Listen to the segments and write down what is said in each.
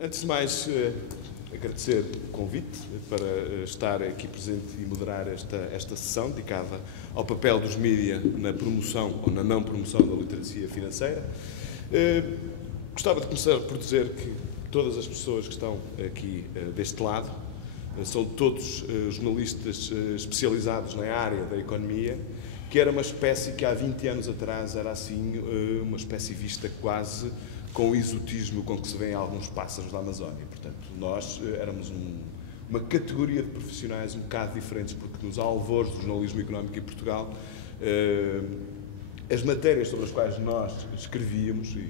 Antes de mais, agradecer o convite para estar aqui presente e moderar esta sessão dedicada ao papel dos mídia na promoção ou na não promoção da literacia financeira. Gostava de começar por dizer que todas as pessoas que estão aqui deste lado são todos jornalistas especializados na área da economia, que era uma espécie que há 20 anos atrás era assim, uma espécie vista quase com o exotismo com que se vêem alguns pássaros da Amazónia. Portanto, nós éramos uma categoria de profissionais um bocado diferentes, porque nos alvores do jornalismo económico em Portugal, as matérias sobre as quais nós escrevíamos e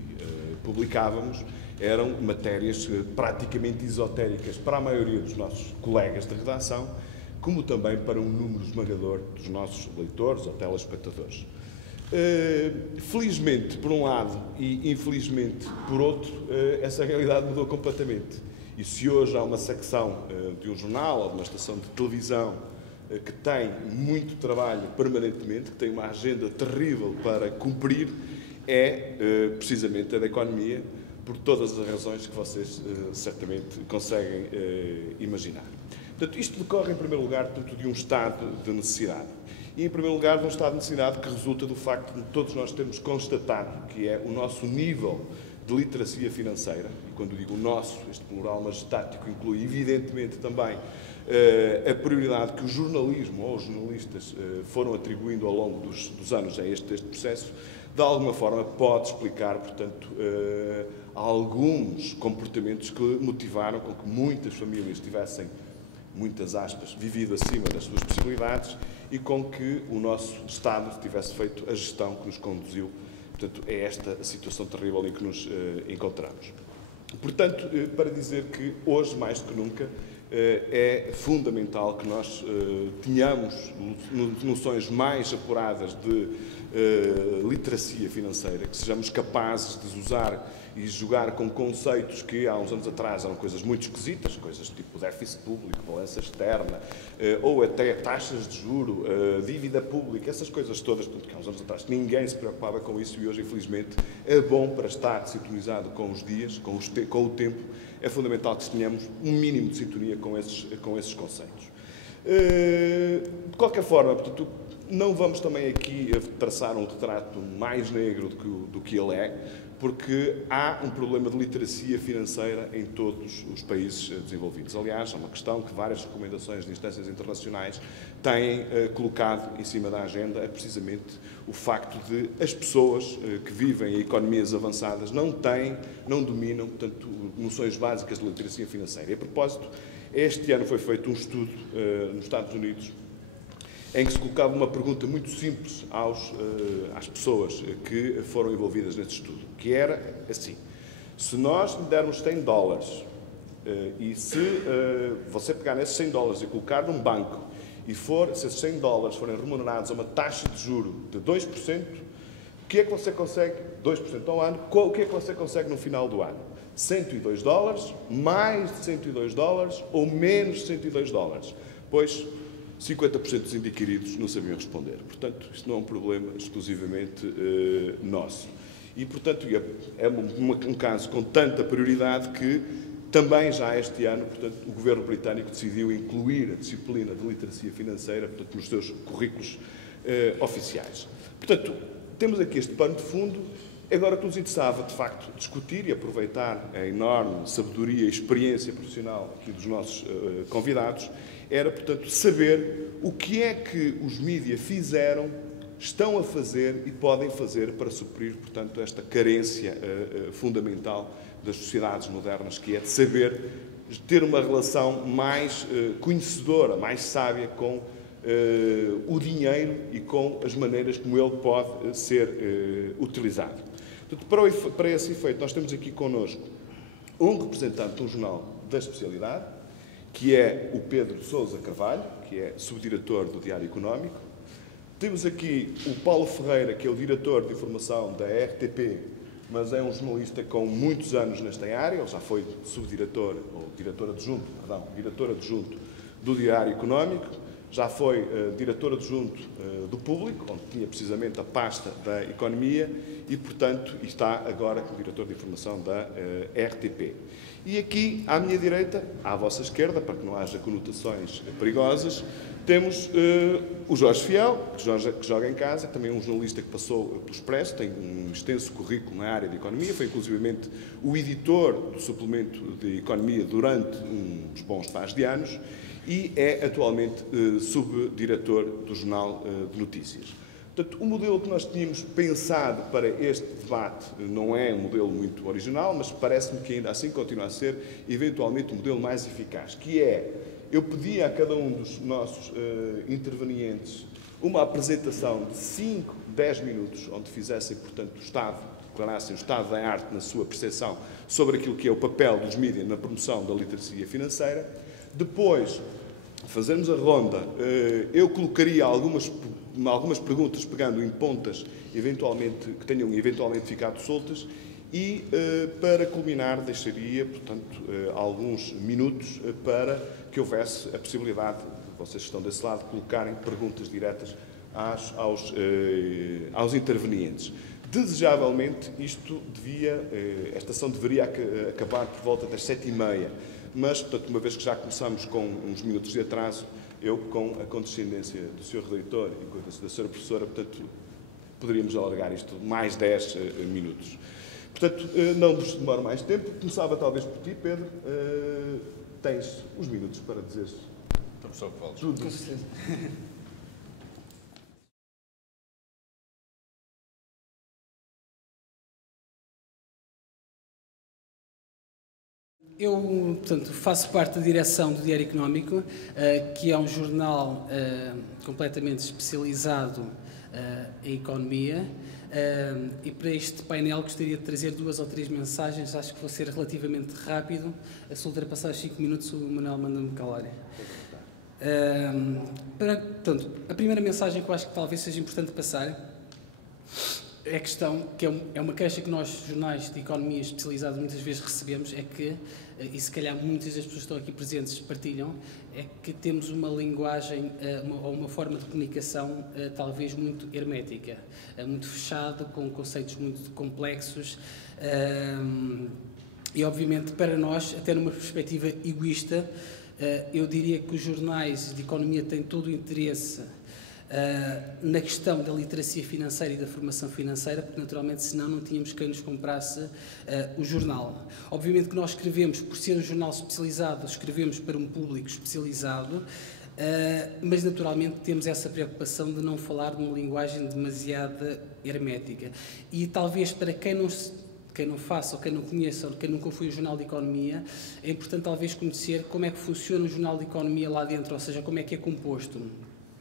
publicávamos eram matérias praticamente esotéricas para a maioria dos nossos colegas de redação, como também para um número esmagador dos nossos leitores ou telespectadores. Felizmente, por um lado, e infelizmente, por outro, essa realidade mudou completamente. E se hoje há uma secção de um jornal ou de uma estação de televisão que tem muito trabalho permanentemente, que tem uma agenda terrível para cumprir, é precisamente a da economia, por todas as razões que vocês certamente conseguem imaginar. Portanto, isto decorre, em primeiro lugar, de um estado de necessidade. E, em primeiro lugar, de um estado de necessidade que resulta do facto de todos nós termos constatado que é o nosso nível de literacia financeira, e quando digo nosso, este plural majestático inclui, evidentemente, também a prioridade que o jornalismo ou os jornalistas foram atribuindo ao longo dos anos a este processo, de alguma forma pode explicar, portanto, alguns comportamentos que motivaram com que muitas famílias tivessem, muitas aspas, vivido acima das suas possibilidades e com que o nosso Estado tivesse feito a gestão que nos conduziu, portanto, a esta situação terrível em que nos encontramos. Portanto, para dizer que hoje, mais do que nunca, é fundamental que nós tenhamos noções mais apuradas de literacia financeira, que sejamos capazes de usar e jogar com conceitos que há uns anos atrás eram coisas muito esquisitas, coisas tipo déficit público, balança externa, ou até taxas de juro, dívida pública, essas coisas todas, porque há uns anos atrás ninguém se preocupava com isso e hoje, infelizmente, é bom para estar sintonizado com os dias, com o tempo, é fundamental que tenhamos um mínimo de sintonia com esses conceitos. De qualquer forma, portanto, não vamos também aqui traçar um retrato mais negro do que ele é, porque há um problema de literacia financeira em todos os países desenvolvidos. Aliás, é uma questão que várias recomendações de instâncias internacionais têm colocado em cima da agenda, é precisamente o facto de as pessoas que vivem em economias avançadas não dominam, portanto, noções básicas de literacia financeira. E, a propósito, este ano foi feito um estudo nos Estados Unidos em que se colocava uma pergunta muito simples às pessoas que foram envolvidas neste estudo, que era assim: se nós lhe dermos $100 e se você pegar nesses $100 e colocar num banco e se esses $100 forem remunerados a uma taxa de juro de 2%, o que é que você consegue, 2% ao ano, o que é que você consegue no final do ano? $102, mais de $102 ou menos de $102? Pois 50% dos inquiridos não sabiam responder. Portanto, isto não é um problema exclusivamente nosso. E, portanto, é um caso com tanta prioridade que também já este ano, portanto, o Governo britânico decidiu incluir a disciplina de literacia financeira, portanto, nos seus currículos oficiais. Portanto, temos aqui este pano de fundo. Agora, o que nos interessava, de facto, discutir e aproveitar a enorme sabedoria e experiência profissional aqui dos nossos convidados, era, portanto, saber o que é que os mídia fizeram, estão a fazer e podem fazer para suprir, portanto, esta carência fundamental das sociedades modernas, que é de saber ter uma relação mais conhecedora, mais sábia com o dinheiro e com as maneiras como ele pode ser utilizado. Portanto, para esse efeito, nós temos aqui connosco um representante de um jornal da especialidade, que é o Pedro Sousa Carvalho, que é subdiretor do Diário Económico. Temos aqui o Paulo Ferreira, que é o diretor de informação da RTP, mas é um jornalista com muitos anos nesta área. Ele já foi subdiretor, ou diretor adjunto do Diário Económico. já foi diretor adjunto do Público, onde tinha precisamente a pasta da Economia e, portanto, está agora como diretor de informação da RTP. E aqui, à minha direita, à vossa esquerda, para que não haja conotações perigosas, temos o Jorge Fiel, que joga em casa, também um jornalista que passou pelo Expresso, tem um extenso currículo na área de Economia, foi inclusivamente o editor do suplemento de Economia durante uns bons pares de anos e é atualmente subdiretor do Jornal de Notícias. Portanto, o modelo que nós tínhamos pensado para este debate não é um modelo muito original, mas parece-me que ainda assim continua a ser, eventualmente, um modelo mais eficaz, que é, eu pedi a cada um dos nossos intervenientes uma apresentação de 5, 10 minutos, onde fizessem, portanto, declarassem o estado da arte na sua percepção sobre aquilo que é o papel dos mídias na promoção da literacia financeira. Depois, fazermos a ronda, eu colocaria algumas perguntas, pegando em pontas que tenham eventualmente ficado soltas, e, para culminar, deixaria, portanto, alguns minutos para que houvesse a possibilidade, vocês que estão desse lado, de colocarem perguntas diretas aos intervenientes. Desejavelmente, esta sessão deveria acabar por volta das 7h30, mas, portanto, uma vez que já começamos com uns minutos de atraso, eu, com a condescendência do Sr. Reitor e com a da Sra. Professora, portanto, poderíamos alargar isto mais 10 minutos. Portanto, não vos demoro mais tempo. Começava talvez por ti, Pedro. Tens os minutos para dizeres tudo. Com certeza. Eu, portanto, faço parte da direção do Diário Económico, que é um jornal completamente especializado em economia, e para este painel gostaria de trazer 2 ou 3 mensagens. Acho que vou ser relativamente rápido. Se ultrapassar os 5 minutos, o Manuel manda-me calar. Portanto, a primeira mensagem que eu acho que talvez seja importante passar é a questão, que é uma queixa que nós, jornais de economia especializados, muitas vezes recebemos, é que, e se calhar muitas das pessoas que estão aqui presentes partilham, é que temos uma linguagem ou uma forma de comunicação talvez muito hermética, muito fechada, com conceitos muito complexos, e obviamente para nós, até numa perspectiva egoísta, eu diria que os jornais de economia têm todo o interesse na questão da literacia financeira e da formação financeira, porque naturalmente senão não tínhamos quem nos comprasse o jornal. Obviamente que nós escrevemos, por ser um jornal especializado, escrevemos para um público especializado, mas naturalmente temos essa preocupação de não falar de uma linguagem demasiado hermética. E talvez para quem não faça, ou quem não conheça, ou quem nunca foi o Jornal de Economia, é importante talvez conhecer como é que funciona o Jornal de Economia lá dentro, ou seja, como é que é composto.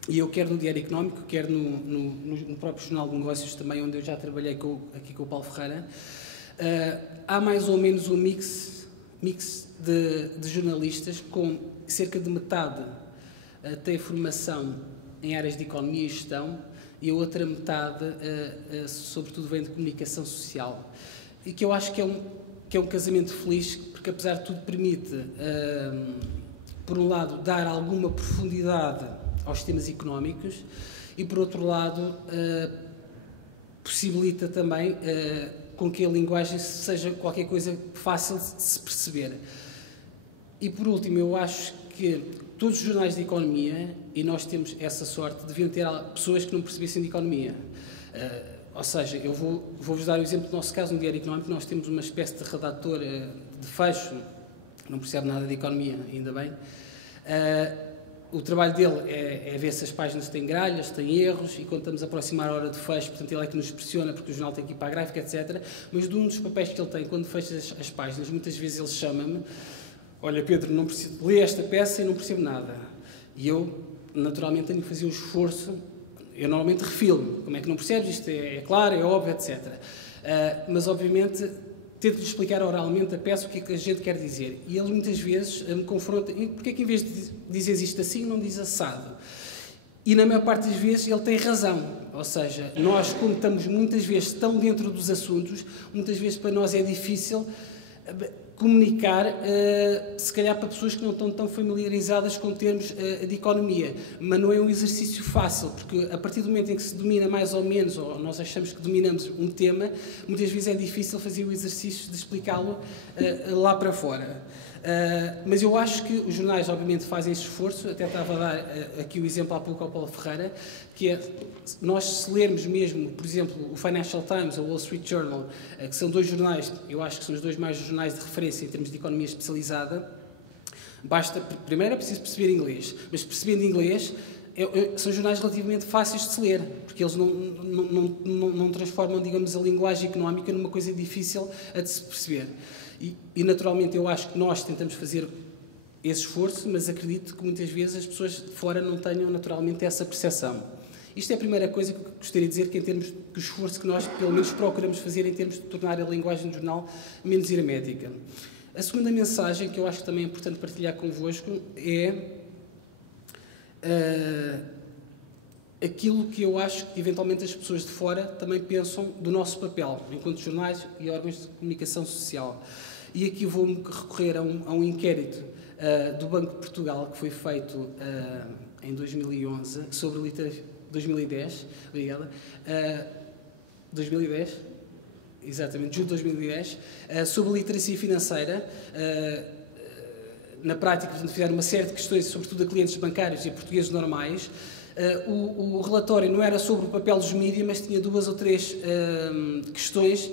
E eu, quer no Diário Económico, quer no próprio Jornal de Negócios também, onde eu já trabalhei aqui com o Paulo Ferreira, há mais ou menos um mix de jornalistas, com cerca de metade tem formação em áreas de economia e gestão, e a outra metade, sobretudo, vem de comunicação social. E que eu acho que é um casamento feliz, porque apesar de tudo permite, por um lado, dar alguma profundidade aos temas económicos e, por outro lado, possibilita também com que a linguagem seja qualquer coisa fácil de se perceber. E, por último, eu acho que todos os jornais de economia, e nós temos essa sorte, deviam ter pessoas que não percebessem de economia. Ou seja, eu vou-vos dar o exemplo do nosso caso no Diário Económico. Nós temos uma espécie de redator de fecho, não percebe nada de economia, ainda bem. O trabalho dele é ver se as páginas têm gralhas, têm erros, e quando estamos a aproximar a hora de fecho, portanto, ele é que nos pressiona, porque o jornal tem que ir para a gráfica, etc. Mas de um dos papéis que ele tem, quando fecha as páginas, muitas vezes ele chama-me: olha, Pedro, não percebo, lê esta peça e não percebo nada. E eu, naturalmente, tenho que fazer um esforço. Eu normalmente refilo-me: como é que não percebes? Isto é claro, é óbvio, etc. Mas, obviamente, tento-lhe explicar oralmente a peça o que é que a gente quer dizer. E ele muitas vezes me confronta: porque é que em vez de dizeres isto assim, não diz assado? E na maior parte das vezes ele tem razão. Ou seja, nós, como estamos muitas vezes tão dentro dos assuntos, muitas vezes para nós é difícil comunicar, se calhar para pessoas que não estão tão familiarizadas com termos de economia. Mas não é um exercício fácil, porque a partir do momento em que se domina mais ou menos, ou nós achamos que dominamos um tema, muitas vezes é difícil fazer o exercício de explicá-lo lá para fora. Mas eu acho que os jornais, obviamente, fazem esse esforço. Até estava a dar aqui o exemplo há pouco ao Paulo Ferreira, que é, nós se lermos mesmo, por exemplo, o Financial Times ou o Wall Street Journal, que são dois jornais, eu acho que são os dois mais jornais de referência em termos de economia especializada, basta, primeiro é preciso perceber inglês, mas percebendo inglês, são jornais relativamente fáceis de se ler, porque eles não transformam, digamos, a linguagem económica numa coisa difícil a de se perceber. E naturalmente eu acho que nós tentamos fazer esse esforço, mas acredito que muitas vezes as pessoas de fora não tenham naturalmente essa percepção. Isto é a primeira coisa que eu gostaria de dizer, que em termos do esforço que nós pelo menos procuramos fazer em termos de tornar a linguagem do jornal menos hermética. A segunda mensagem que eu acho que também é importante partilhar convosco é aquilo que eu acho que eventualmente as pessoas de fora também pensam do nosso papel enquanto jornais e órgãos de comunicação social. E aqui vou-me recorrer a um inquérito do Banco de Portugal que foi feito em 2011 sobre 2010, obrigada, 2010, exatamente, julho de 2010, sobre literacia financeira. Na prática, portanto, fizeram uma série de questões, sobretudo a clientes bancários e a portugueses normais. O relatório não era sobre o papel dos mídias, mas tinha 2 ou 3 questões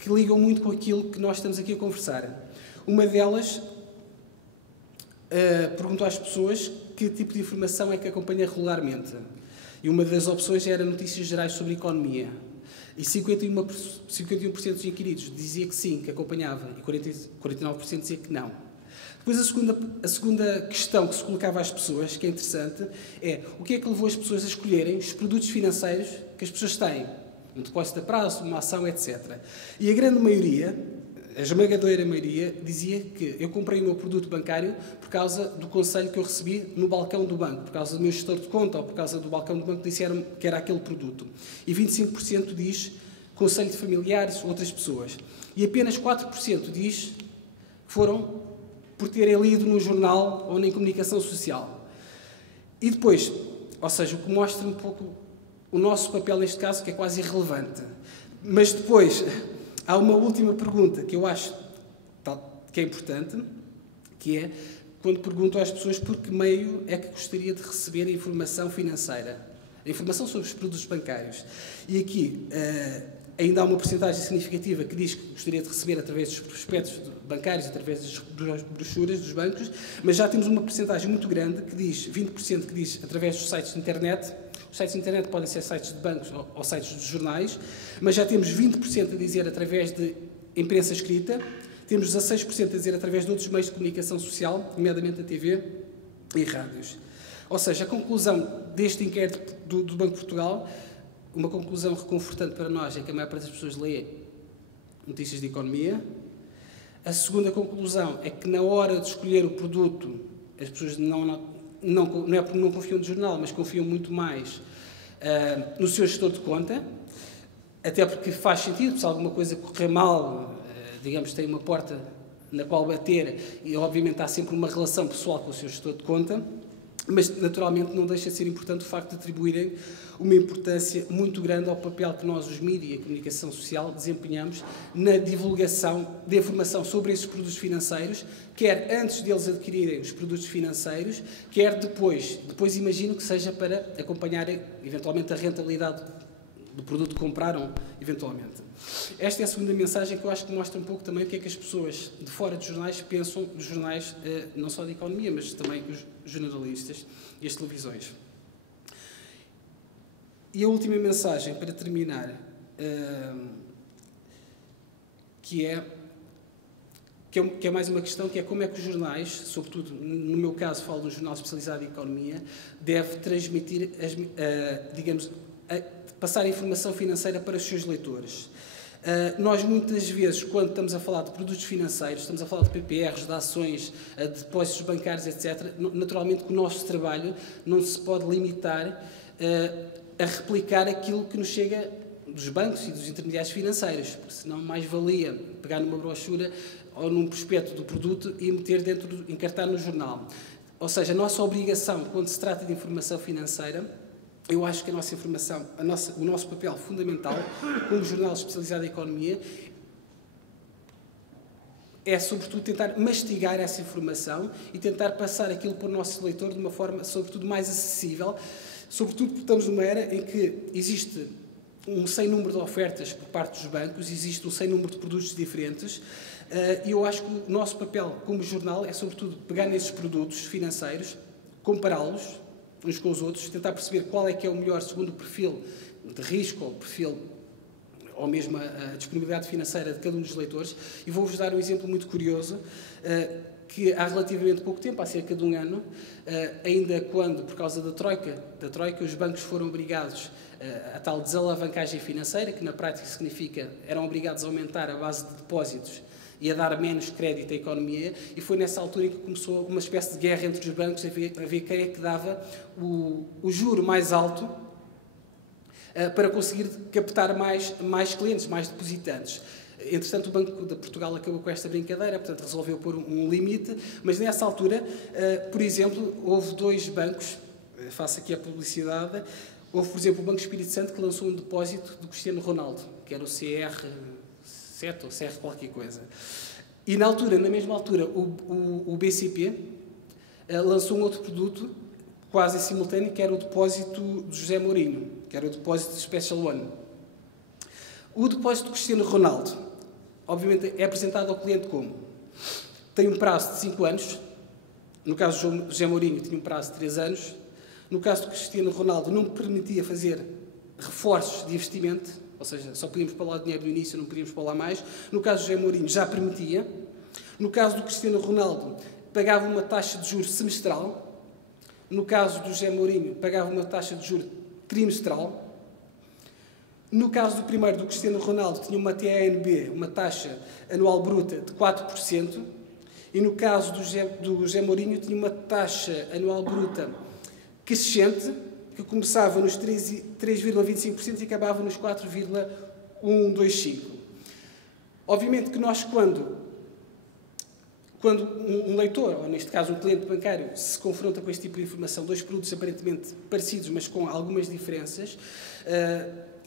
que ligam muito com aquilo que nós estamos aqui a conversar. Uma delas perguntou às pessoas que tipo de informação é que acompanha regularmente. E uma das opções era notícias gerais sobre economia. E 51% dos inquiridos dizia que sim, que acompanhava, e 49% dizia que não. Depois a segunda questão que se colocava às pessoas, que é interessante, é o que é que levou as pessoas a escolherem os produtos financeiros que as pessoas têm. Um depósito a prazo, uma ação, etc. E a grande maioria, a esmagadora maioria, dizia que eu comprei o meu produto bancário por causa do conselho que eu recebi no balcão do banco, por causa do meu gestor de conta ou por causa do balcão do banco que disseram que era aquele produto. E 25% diz conselho de familiares, outras pessoas. E apenas 4% diz que foram por terem lido no jornal ou na comunicação social. E depois, ou seja, o que mostra um pouco o nosso papel neste caso, que é quase irrelevante. Mas depois, há uma última pergunta que eu acho que é importante, que é quando pergunto às pessoas por que meio é que gostaria de receber a informação financeira, a informação sobre os produtos bancários. E aqui ainda há uma porcentagem significativa que diz que gostaria de receber através dos prospectos bancários, através das brochuras dos bancos, mas já temos uma porcentagem muito grande que diz, 20% que diz através dos sites de internet. Os sites de internet podem ser sites de bancos ou sites de jornais, mas já temos 20% a dizer através de imprensa escrita, temos 16% a dizer através de outros meios de comunicação social, nomeadamente a TV e rádios. Ou seja, a conclusão deste inquérito do Banco de Portugal, uma conclusão reconfortante para nós, é que a maior parte das pessoas lê notícias de economia. A segunda conclusão é que na hora de escolher o produto, as pessoas não é porque não confiam no jornal, mas confiam muito mais no seu gestor de conta, até porque faz sentido, se alguma coisa correr mal, digamos, tem uma porta na qual bater e obviamente há sempre uma relação pessoal com o seu gestor de conta, mas naturalmente não deixa de ser importante o facto de atribuírem uma importância muito grande ao papel que nós, os mídias e a comunicação social, desempenhamos na divulgação de informação sobre esses produtos financeiros, quer antes deles adquirirem os produtos financeiros, quer depois. Depois imagino que seja para acompanhar eventualmente a rentabilidade do produto que compraram, eventualmente. Esta é a segunda mensagem que eu acho que mostra um pouco também o que é que as pessoas de fora dos jornais pensam dos jornais, não só de economia, mas também os jornalistas e as televisões. E a última mensagem, para terminar, que é mais uma questão, que é como é que os jornais, sobretudo no meu caso falo de um jornal especializado em economia, deve transmitir, passar a informação financeira para os seus leitores. Nós muitas vezes, quando estamos a falar de produtos financeiros, estamos a falar de PPRs, de ações, de depósitos bancários, etc., naturalmente que o nosso trabalho não se pode limitar a replicar aquilo que nos chega dos bancos e dos intermediários financeiros, porque senão mais valia pegar numa brochura ou num prospecto do produto e meter dentro, encartar no jornal. Ou seja, a nossa obrigação, quando se trata de informação financeira, eu acho que a nossa informação, o nosso papel fundamental, como jornal especializado em economia, é, sobretudo, tentar mastigar essa informação e tentar passar aquilo para o nosso leitor de uma forma, sobretudo, mais acessível, sobretudo porque estamos numa era em que existe um sem número de ofertas por parte dos bancos, existe um sem número de produtos diferentes, e eu acho que o nosso papel como jornal é, sobretudo, pegar nesses produtos financeiros, compará-los uns com os outros, tentar perceber qual é que é o melhor segundo o perfil de risco ou perfil ou mesmo a disponibilidade financeira de cada um dos leitores. E vou-vos dar um exemplo muito curioso, que há relativamente pouco tempo, há cerca de um ano, ainda quando, por causa da Troika, os bancos foram obrigados a tal desalavancagem financeira, que na prática significa, eram obrigados a aumentar a base de depósitos e a dar menos crédito à economia, e foi nessa altura em que começou uma espécie de guerra entre os bancos a ver quem é que dava o juro mais alto para conseguir captar mais clientes, mais depositantes. Entretanto, o Banco de Portugal acabou com esta brincadeira, portanto, resolveu pôr um limite, mas nessa altura, por exemplo, houve dois bancos, faço aqui a publicidade, houve, por exemplo, o Banco Espírito Santo que lançou um depósito do Cristiano Ronaldo, que era o CR7 ou CR qualquer coisa. E na mesma altura, o BCP lançou um outro produto, quase simultâneo, que era o depósito de José Mourinho, que era o depósito de Special One. O depósito do Cristiano Ronaldo, obviamente, é apresentado ao cliente como? Tem um prazo de 5 anos, no caso do José Mourinho tinha um prazo de 3 anos, no caso do Cristiano Ronaldo não permitia fazer reforços de investimento, ou seja, só podíamos pôr lá o dinheiro no início, não podíamos pôr lá mais. No caso do José Mourinho já permitia. No caso do Cristiano Ronaldo, pagava uma taxa de juros semestral. No caso do José Mourinho, pagava uma taxa de juros trimestral. No caso do primeiro, do Cristiano Ronaldo, tinha uma TANB, uma taxa anual bruta de 4%. E no caso do José Mourinho, tinha uma taxa anual bruta crescente, que começava nos 3,25% e acabava nos 4,125%. Obviamente que nós, quando um leitor, ou neste caso um cliente bancário, se confronta com este tipo de informação, dois produtos aparentemente parecidos, mas com algumas diferenças,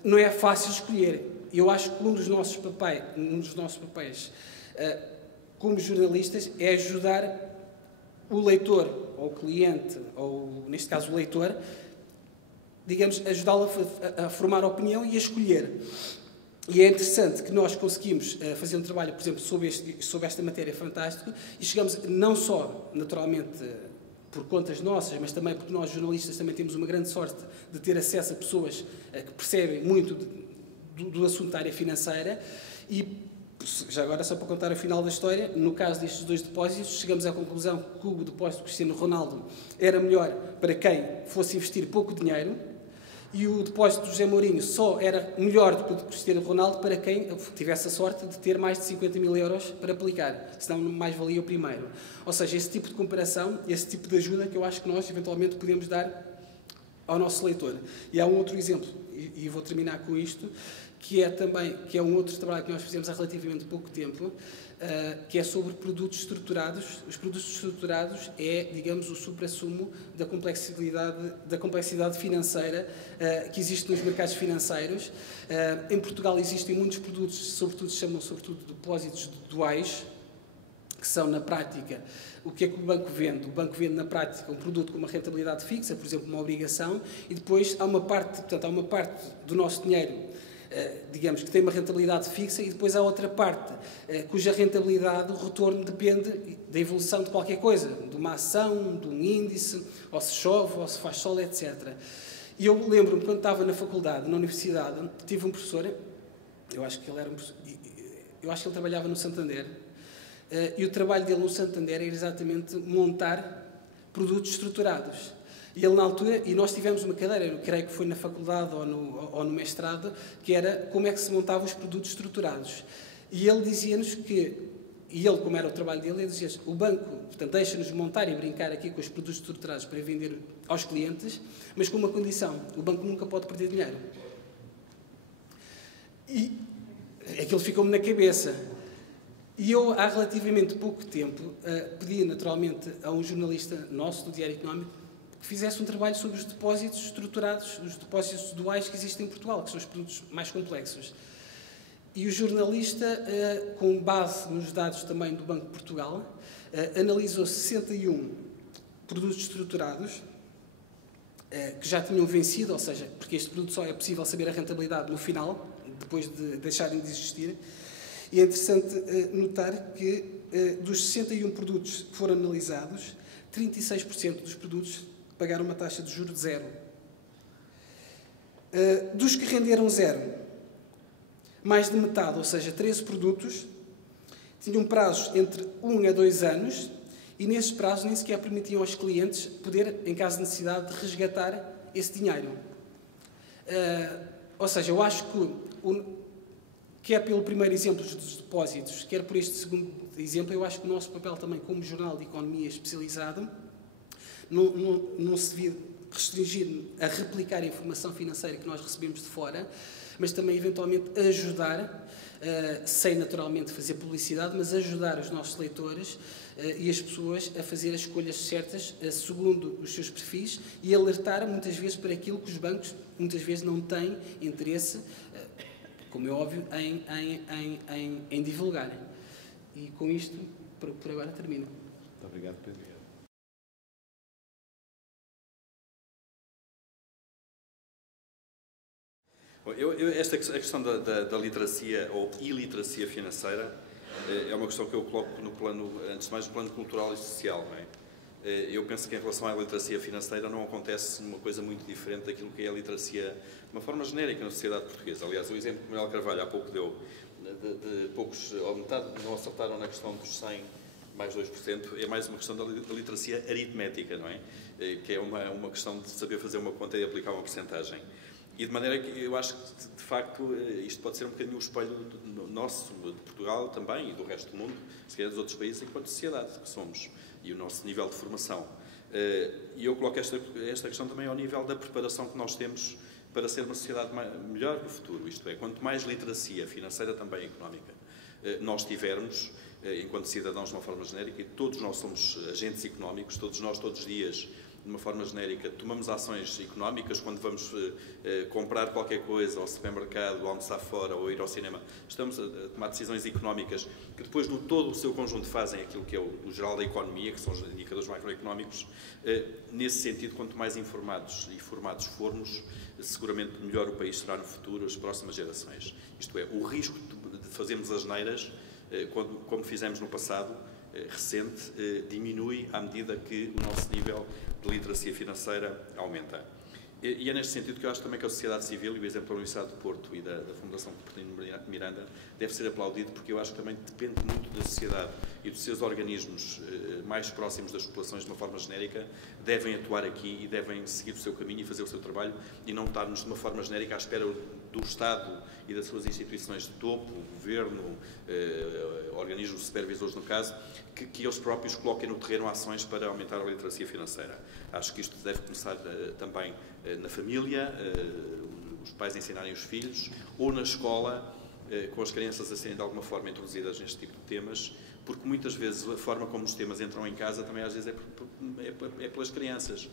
não é fácil escolher. Eu acho que um dos nossos papéis como jornalistas é ajudar o leitor, ou o cliente, ou neste caso o leitor, digamos, ajudá-lo a formar opinião e a escolher. E é interessante que nós conseguimos fazer um trabalho, por exemplo, sobre esta matéria fantástica, e chegamos não só, naturalmente, por contas nossas, mas também porque nós, jornalistas, também temos uma grande sorte de ter acesso a pessoas que percebem muito do assunto da área financeira. E, já agora, só para contar o final da história, no caso destes dois depósitos, chegamos à conclusão que o depósito do Cristiano Ronaldo era melhor para quem fosse investir pouco dinheiro, e o depósito do José Mourinho só era melhor do que o do Cristiano Ronaldo para quem tivesse a sorte de ter mais de 50 mil euros para aplicar, senão mais valia o primeiro. Ou seja, esse tipo de comparação, esse tipo de ajuda que eu acho que nós, eventualmente, podemos dar ao nosso leitor. E há um outro exemplo, e vou terminar com isto, que é um outro trabalho que nós fizemos há relativamente pouco tempo, que é sobre produtos estruturados. Os produtos estruturados é, digamos, o suprassumo da complexidade financeira que existe nos mercados financeiros. Em Portugal existem muitos produtos, chamam sobretudo depósitos duais, que são, na prática, o que é que o banco vende? O banco vende, na prática, um produto com uma rentabilidade fixa, por exemplo, uma obrigação, e depois há uma parte do nosso dinheiro, digamos, que tem uma rentabilidade fixa, e depois há outra parte cuja rentabilidade, o retorno depende da evolução de qualquer coisa, de uma ação, de um índice, ou se chove, ou se faz sol, etc. E eu lembro-me, quando estava na faculdade, na universidade, tive um professor, eu acho que ele trabalhava no Santander, e o trabalho dele no Santander era exatamente montar produtos estruturados. E ele, na altura, e nós tivemos uma cadeira, eu creio que foi na faculdade ou no mestrado, que era como é que se montavam os produtos estruturados. E ele dizia-nos como era o trabalho dele, ele dizia: o banco, portanto, deixa-nos montar e brincar aqui com os produtos estruturados para vender aos clientes, mas com uma condição: o banco nunca pode perder dinheiro. E aquilo ficou-me na cabeça. E eu, há relativamente pouco tempo, pedi naturalmente a um jornalista nosso, do Diário Económico, que fizesse um trabalho sobre os depósitos estruturados, os depósitos duais que existem em Portugal, que são os produtos mais complexos. E o jornalista, com base nos dados também do Banco de Portugal, analisou 61 produtos estruturados que já tinham vencido, ou seja, porque este produto só é possível saber a rentabilidade no final, depois de deixarem de existir. E é interessante notar que dos 61 produtos que foram analisados, 36% dos produtos pagaram uma taxa de juros de zero. Dos que renderam zero, mais de metade, ou seja, 13 produtos, tinham prazos entre 1 a 2 anos e nesses prazos nem sequer permitiam aos clientes poder, em caso de necessidade, de resgatar esse dinheiro. Ou seja, eu acho que, quer pelo primeiro exemplo dos depósitos, quer por este segundo exemplo, eu acho que o nosso papel também como jornal de economia especializado não se devia restringir a replicar a informação financeira que nós recebemos de fora, mas também eventualmente ajudar, sem naturalmente fazer publicidade, mas ajudar os nossos leitores e as pessoas a fazer as escolhas certas segundo os seus perfis e alertar muitas vezes para aquilo que os bancos muitas vezes não têm interesse, como é óbvio, em divulgarem. E com isto, por agora, termino. Muito obrigado, Pedro. A questão da literacia ou iliteracia financeira é uma questão que eu coloco no plano, antes de mais, no plano cultural e social. Não é? Eu penso que em relação à literacia financeira não acontece uma coisa muito diferente daquilo que é a literacia de uma forma genérica na sociedade portuguesa. Aliás, o exemplo que o Manuel Carvalho há pouco deu, de poucos, ou metade não acertaram na questão dos 100 mais 2%, é mais uma questão da literacia aritmética, não é? Que é uma questão de saber fazer uma conta e aplicar uma percentagem. E de maneira que eu acho que, de facto, isto pode ser um bocadinho o espelho nosso, de Portugal também, e do resto do mundo, se calhar dos outros países, enquanto sociedade que somos, e o nosso nível de formação. E eu coloco esta questão também ao nível da preparação que nós temos para ser uma sociedade melhor no futuro. Isto é, quanto mais literacia financeira, também económica, nós tivermos, enquanto cidadãos de uma forma genérica, e todos nós somos agentes económicos, todos nós, todos os dias, de uma forma genérica, tomamos ações económicas quando vamos comprar qualquer coisa ao supermercado, ou almoçar fora, ou ir ao cinema. Estamos a tomar decisões económicas que depois, no todo o seu conjunto, fazem aquilo que é o geral da economia, que são os indicadores macroeconómicos. Nesse sentido, quanto mais informados e formados formos, seguramente melhor o país será no futuro, as próximas gerações. Isto é, o risco de fazermos asneiras, como fizemos no passado, recente, diminui à medida que o nosso nível de literacia financeira aumenta. E é neste sentido que eu acho também que a sociedade civil, e o exemplo da Universidade de Porto e da Fundação Coutinho de Miranda, deve ser aplaudido, porque eu acho que também depende muito da sociedade e dos seus organismos mais próximos das populações, de uma forma genérica, devem atuar aqui e devem seguir o seu caminho e fazer o seu trabalho, e não estarmos de uma forma genérica à espera do Estado e das suas instituições de topo, governo, organismos supervisores no caso, que eles próprios coloquem no terreno ações para aumentar a literacia financeira. Acho que isto deve começar também na família, os pais ensinarem os filhos, ou na escola, com as crianças a serem de alguma forma introduzidas neste tipo de temas, porque muitas vezes a forma como os temas entram em casa também às vezes é pelas crianças.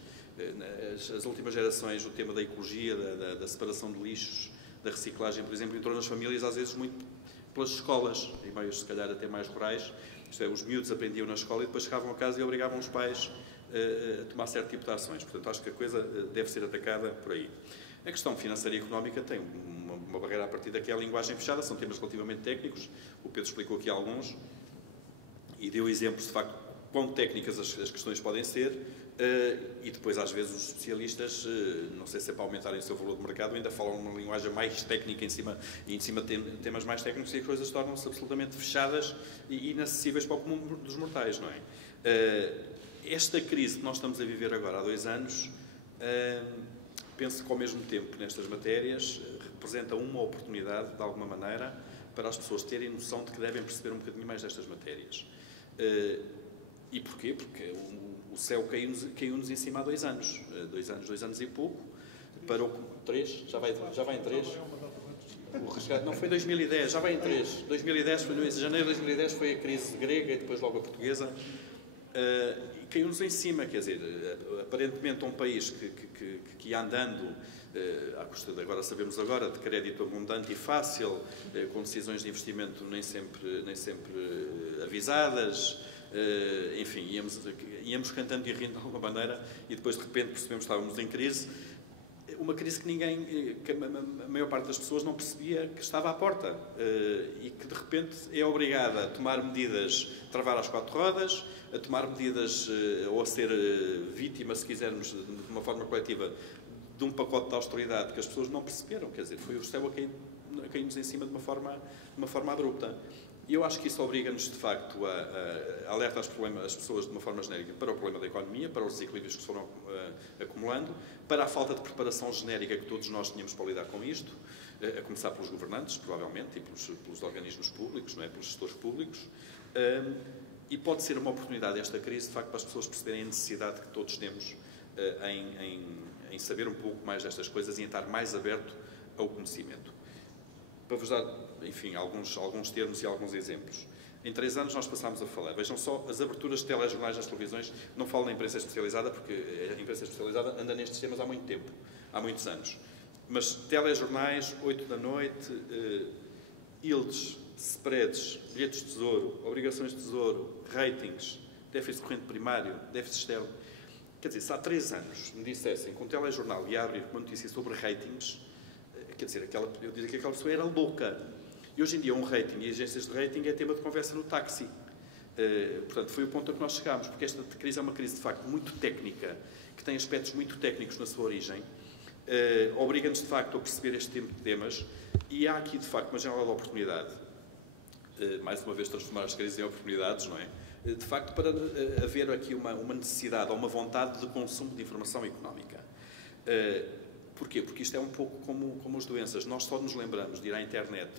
As últimas gerações, o tema da ecologia, da separação de lixos, da reciclagem, por exemplo, entrou nas famílias às vezes muito pelas escolas, em meios se calhar até mais rurais. Isto é, os miúdos aprendiam na escola e depois chegavam a casa e obrigavam os pais a tomar certo tipo de ações. Portanto, acho que a coisa deve ser atacada por aí. A questão financeira e económica tem uma barreira a partir daqui, é a linguagem fechada, são temas relativamente técnicos, o Pedro explicou aqui alguns, e deu exemplos, de facto, quão técnicas as questões podem ser, e depois, às vezes, os especialistas, não sei se é para aumentarem o seu valor de mercado, ainda falam uma linguagem mais técnica em cima de temas mais técnicos, e as coisas tornam-se absolutamente fechadas e inacessíveis para o comum dos mortais, não é? Esta crise que nós estamos a viver agora há 2 anos, penso que ao mesmo tempo, nestas matérias, representa uma oportunidade, de alguma maneira, para as pessoas terem noção de que devem perceber um bocadinho mais destas matérias. E porquê? Porque o céu caiu-nos em cima há 2 anos. 2 anos e pouco. Parou com 3, já vai em 3. o resgate. Não, foi 2010, já vai em 3. 2010 foi no mês de janeiro de 2010 foi a crise grega e depois logo a portuguesa. E caiu-nos em cima, quer dizer, aparentemente um país que ia andando, à custa de, agora sabemos agora, de crédito abundante e fácil, com decisões de investimento nem sempre avisadas, enfim, íamos cantando e rindo de alguma maneira e depois de repente percebemos que estávamos em crise. Uma crise que a maior parte das pessoas não percebia que estava à porta e que de repente é obrigada a tomar medidas, travar às 4 rodas, a tomar medidas ou a ser vítima, se quisermos, de uma forma coletiva, de um pacote de austeridade que as pessoas não perceberam. Quer dizer, foi o céu a cair-nos em cima de uma forma abrupta. E eu acho que isso obriga-nos, de facto, a alertar as pessoas de uma forma genérica para o problema da economia, para os desequilíbrios que se foram acumulando, para a falta de preparação genérica que todos nós tínhamos para lidar com isto, a começar pelos governantes, provavelmente, e pelos organismos públicos, não é? Pelos gestores públicos. E pode ser uma oportunidade esta crise, de facto, para as pessoas perceberem a necessidade que todos temos em saber um pouco mais destas coisas e em estar mais aberto ao conhecimento. Para vos dar, enfim, alguns termos e alguns exemplos. Em 3 anos nós passámos a falar, vejam só, as aberturas de telejornais nas televisões, não falo na imprensa especializada, porque a imprensa especializada anda nestes temas há muito tempo, há muitos anos. Mas telejornais, 8 da noite, yields, spreads, bilhetes de tesouro, obrigações de tesouro, ratings, déficit corrente primário, déficit externo. Quer dizer, se há 3 anos me dissessem que um telejornal ia abrir uma notícia sobre ratings, quer dizer, eu diria que aquela pessoa era louca. E hoje em dia um rating e agências de rating é tema de conversa no táxi. Portanto, foi o ponto a que nós chegámos, porque esta crise é uma crise, de facto, muito técnica, que tem aspectos muito técnicos na sua origem, obriga-nos, de facto, a perceber este tipo de temas, e há aqui, de facto, uma janela de oportunidade, mais uma vez transformar as crises em oportunidades, não é? De facto, para haver aqui uma necessidade ou uma vontade de consumo de informação económica. Porquê? Porque isto é um pouco como as doenças. Nós só nos lembramos de ir à internet,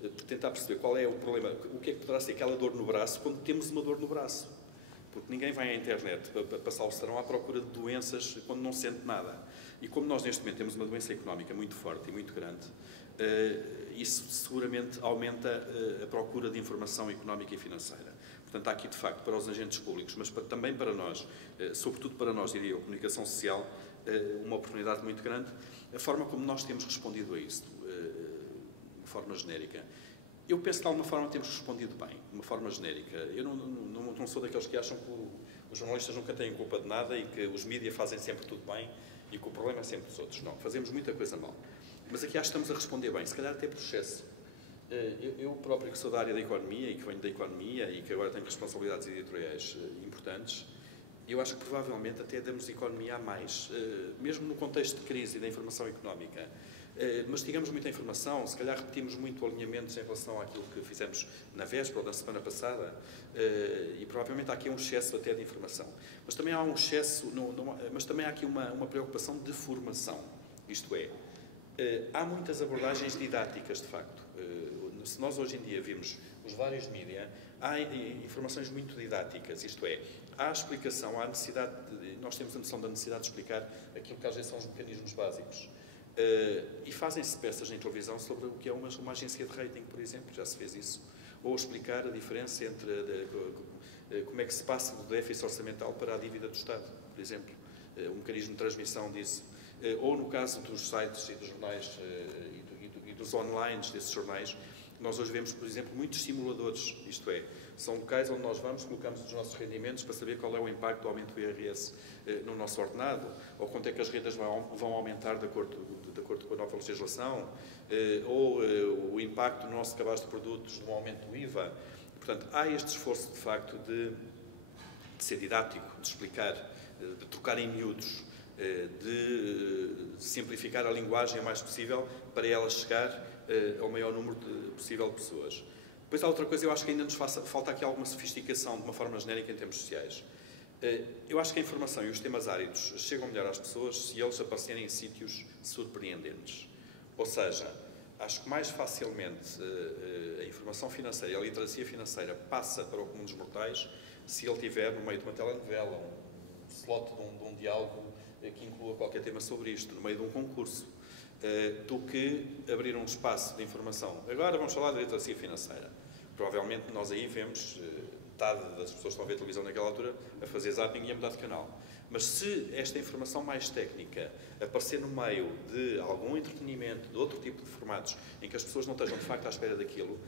de tentar perceber qual é o problema, o que é que poderá ser aquela dor no braço, quando temos uma dor no braço. Porque ninguém vai à internet para passar o serão à procura de doenças quando não sente nada. E como nós neste momento temos uma doença económica muito forte e muito grande, isso seguramente aumenta a procura de informação económica e financeira. Portanto, há aqui, de facto, para os agentes públicos, mas também para nós, sobretudo para nós, diria eu, a comunicação social, uma oportunidade muito grande, a forma como nós temos respondido a isto, de forma genérica. Eu penso que de alguma forma temos respondido bem, de uma forma genérica. Eu não sou daqueles que acham que os jornalistas nunca têm culpa de nada e que os mídias fazem sempre tudo bem e que o problema é sempre dos outros. Não, fazemos muita coisa mal. Mas aqui acho que estamos a responder bem, se calhar até por excesso. Eu próprio, que sou da área da economia e que venho da economia e que agora tenho responsabilidades editoriais importantes, eu acho que provavelmente até damos economia a mais, mesmo no contexto de crise e da informação económica. Mastigamos muita informação, se calhar repetimos muito alinhamentos em relação àquilo que fizemos na véspera ou da semana passada, e provavelmente há aqui um excesso até de informação. Mas também há um excesso, mas também há aqui uma preocupação de formação, isto é, há muitas abordagens didáticas, de facto. Se nós hoje em dia vimos os vários mídia, há informações muito didáticas, isto é, há a explicação, há a necessidade, nós temos a noção da necessidade de explicar aquilo que às vezes são os mecanismos básicos. E fazem-se peças em televisão sobre o que é uma agência de rating, por exemplo, já se fez isso. Ou explicar a diferença entre como é que se passa do déficit orçamental para a dívida do Estado, por exemplo. O mecanismo de transmissão disso. Ou no caso dos sites e dos jornais e dos online desses jornais, nós hoje vemos, por exemplo, muitos simuladores, isto é, são locais onde nós vamos, colocamos os nossos rendimentos para saber qual é o impacto do aumento do IRS no nosso ordenado, ou quanto é que as rendas vão aumentar de acordo com a nova legislação, ou o impacto no nosso cabaz de produtos do aumento do IVA. Portanto, há este esforço, de facto, de ser didático, de explicar, de trocar em miúdos, de simplificar a linguagem o mais possível para ela chegar ao maior número possível de pessoas. Depois há outra coisa, eu acho que ainda nos falta aqui alguma sofisticação de uma forma genérica em termos sociais. Eu acho que a informação e os temas áridos chegam melhor às pessoas se eles aparecerem em sítios surpreendentes. Ou seja, acho que mais facilmente a informação financeira e a literacia financeira passa para o comum dos mortais se ele tiver no meio de uma telenovela, um slot de um diálogo que inclua qualquer tema sobre isto, no meio de um concurso. do que abrir um espaço de informação. Agora vamos falar de literacia financeira. Provavelmente nós aí vemos metade das pessoas que estão a ver televisão naquela altura a fazer zapping e a mudar de canal. Mas se esta informação mais técnica aparecer no meio de algum entretenimento, de outro tipo de formatos, em que as pessoas não estejam de facto à espera daquilo,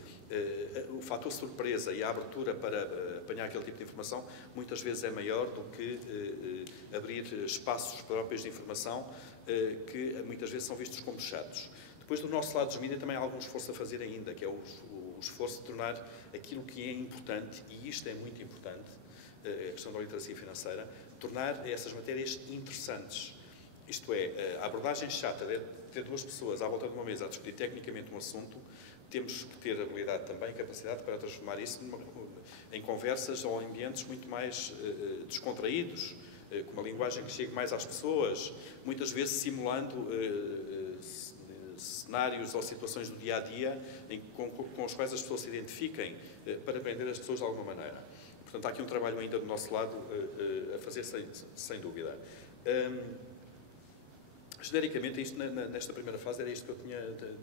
o fator surpresa e a abertura para apanhar aquele tipo de informação muitas vezes é maior do que abrir espaços próprios de informação que muitas vezes são vistos como chatos. Depois, do nosso lado dos mídias, também há algum esforço a fazer ainda, que é o esforço de tornar aquilo que é importante, e isto é muito importante, a questão da literacia financeira, tornar essas matérias interessantes. Isto é, a abordagem chata de ter duas pessoas à volta de uma mesa a discutir tecnicamente um assunto, temos que ter habilidade também, capacidade para transformar isso em conversas ou ambientes muito mais descontraídos, com uma linguagem que chegue mais às pessoas, muitas vezes simulando cenários ou situações do dia-a-dia com os quais as pessoas se identifiquem, para prender as pessoas de alguma maneira. Portanto, há aqui um trabalho ainda do nosso lado a fazer, sem dúvida. Genericamente, isto, nesta primeira fase, era isto que eu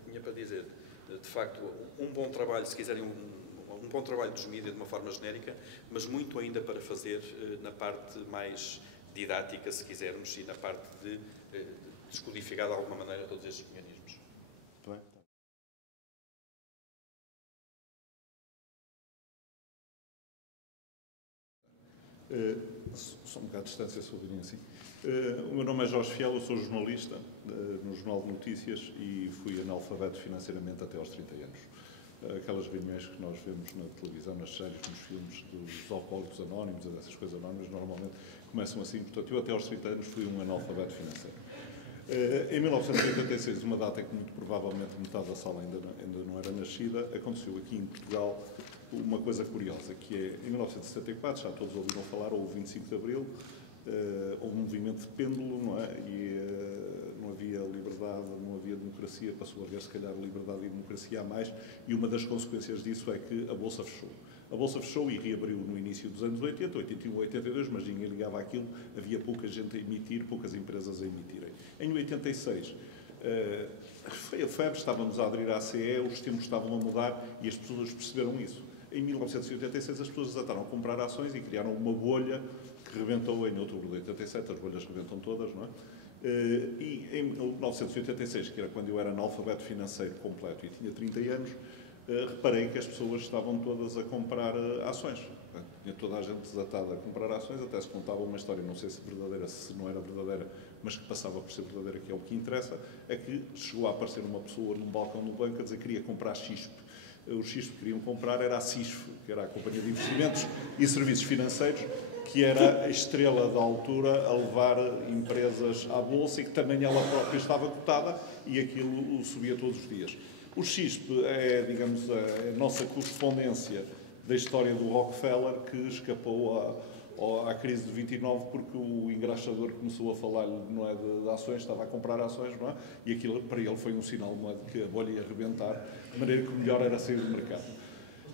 tinha para dizer. De facto, um bom trabalho, se quiserem, um bom trabalho dos mídias de uma forma genérica, mas muito ainda para fazer na parte mais didática, se quisermos, e na parte de descodificar de alguma maneira todos estes mecanismos. Muito bem. Só um bocado de distância, se ouvirem assim. O meu nome é Jorge Fiel, eu sou jornalista no Jornal de Notícias e fui analfabeto financeiramente até aos 30 anos. Aquelas reuniões que nós vemos na televisão, nas séries, nos filmes dos alcoólicos anónimos, dessas coisas anónimas, normalmente começam assim. Portanto, eu até aos 30 anos fui um analfabeto financeiro. Em 1986, uma data em que muito provavelmente metade da sala ainda não era nascida, aconteceu aqui em Portugal uma coisa curiosa, que é, em 1974, já todos ouviram falar, houve o 25 de Abril, houve um movimento de pêndulo, não é? E não havia liberdade, não havia democracia, passou a haver, se calhar, liberdade e democracia a mais, e uma das consequências disso é que a Bolsa fechou. A Bolsa fechou e reabriu no início dos anos 80, 81, 82, mas ninguém ligava àquilo, havia pouca gente a emitir, poucas empresas a emitirem. Em 86, foi a febre, estávamos a aderir à CE, os tempos estavam a mudar e as pessoas perceberam isso. Em 1986, as pessoas desataram a comprar ações e criaram uma bolha que rebentou em outubro de 87, as bolhas rebentam todas, não é? E em 1986, que era quando eu era analfabeto financeiro completo e tinha 30 anos, reparei que as pessoas estavam todas a comprar ações. Tinha toda a gente desatada a comprar ações, até se contava uma história, não sei se verdadeira, se não era verdadeira, mas que passava por ser verdadeira, que é o que interessa, é que chegou a aparecer uma pessoa num balcão do banco a dizer que queria comprar XISP. O XISP que queriam comprar era a CISF, que era a Companhia de Investimentos e Serviços Financeiros, que era a estrela da altura a levar empresas à Bolsa e que também ela própria estava cotada e aquilo subia todos os dias. O XISP é, digamos, a nossa correspondência da história do Rockefeller, que escapou à crise de 29 porque o engraxador começou a falar-lhe, não é, de ações, estava a comprar ações, não é? E aquilo para ele foi um sinal, não é, de que a bolha ia arrebentar, de maneira que o melhor era sair do mercado.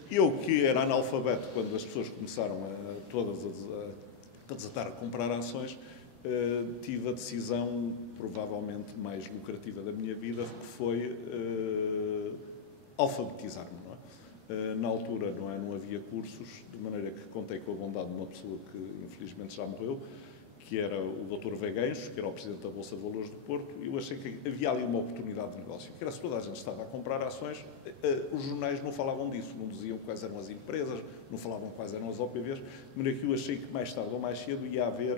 Eu, que era analfabeto quando as pessoas começaram todas a desatar a comprar ações, tive a decisão provavelmente mais lucrativa da minha vida, que foi alfabetizar-me, não é? Na altura não havia cursos, de maneira que contei com a bondade de uma pessoa que infelizmente já morreu, que era o Dr. Veguenhos, que era o Presidente da Bolsa de Valores do Porto, e eu achei que havia ali uma oportunidade de negócio, que era se toda a gente estava a comprar ações, os jornais não falavam disso, não diziam quais eram as empresas, não falavam quais eram as OPVs, de maneira que eu achei que mais tarde ou mais cedo ia haver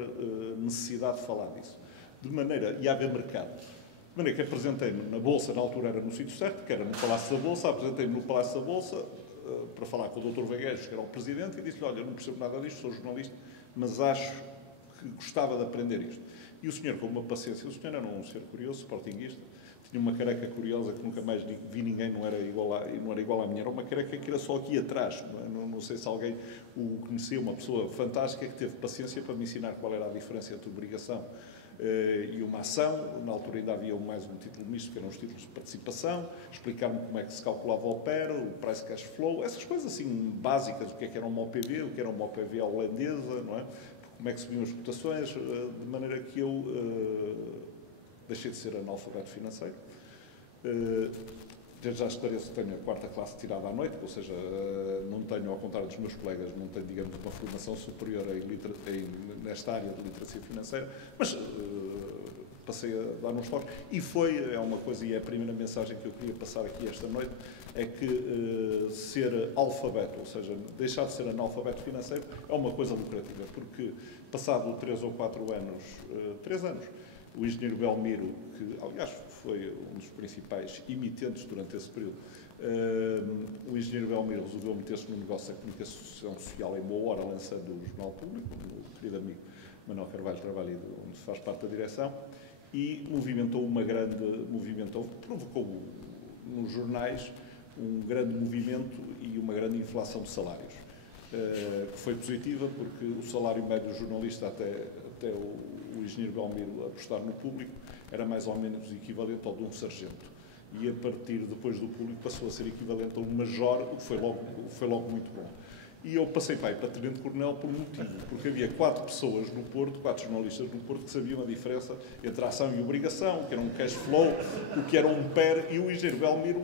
necessidade de falar disso. De maneira, ia haver mercado. De maneira que apresentei-me na Bolsa, na altura era no sítio certo, que era no Palácio da Bolsa, apresentei-me no Palácio da Bolsa para falar com o Dr. Vegueiros, que era o Presidente, e disse-lhe, olha, eu não percebo nada disto, sou jornalista, mas acho que gostava de aprender isto. E o senhor, com uma paciência, o senhor era um ser curioso, sportinguista, tinha uma careca curiosa que nunca mais vi ninguém, não era igual à minha, era uma careca que era só aqui atrás, não sei se alguém o conhecia, uma pessoa fantástica que teve paciência para me ensinar qual era a diferença entre obrigação e uma ação. Na altura ainda havia mais um título misto, que eram os títulos de participação, explicar-me como é que se calculava o PER, o Price Cash Flow, essas coisas assim básicas, o que era uma OPV, o que era uma OPV holandesa, não é? Como é que subiam as cotações, de maneira que eu deixei de ser analfabeto financeiro, Desde já esclareço que tenho a 4ª classe tirada à noite, ou seja, não tenho, ao contrário dos meus colegas, não tenho, digamos, uma formação superior nesta área de literacia financeira, mas passei a dar uns toques. E é uma coisa, e é a primeira mensagem que eu queria passar aqui esta noite, é que ser alfabeto, ou seja, deixar de ser analfabeto financeiro, é uma coisa lucrativa, porque passado 3 ou 4 anos, 3 anos, o engenheiro Belmiro, que aliás foi um dos principais emitentes durante esse período, o engenheiro Belmiro resolveu meter-se no negócio da comunicação social em boa hora, lançando o Jornal Público, onde o querido amigo Manuel Carvalho trabalha, onde faz parte da direção, e provocou nos jornais um grande movimento e uma grande inflação de salários, que foi positiva, porque o salário médio do jornalista até o engenheiro Belmiro apostar no público era mais ou menos equivalente ao de um sargento. E a partir, depois do público, passou a ser equivalente a um major, o que foi logo muito bom. E eu passei para tenente-coronel por um motivo, porque havia 4 pessoas no Porto, 4 jornalistas no Porto, que sabiam a diferença entre ação e obrigação, o que era um cash flow, o que era um PER, e o engenheiro Belmiro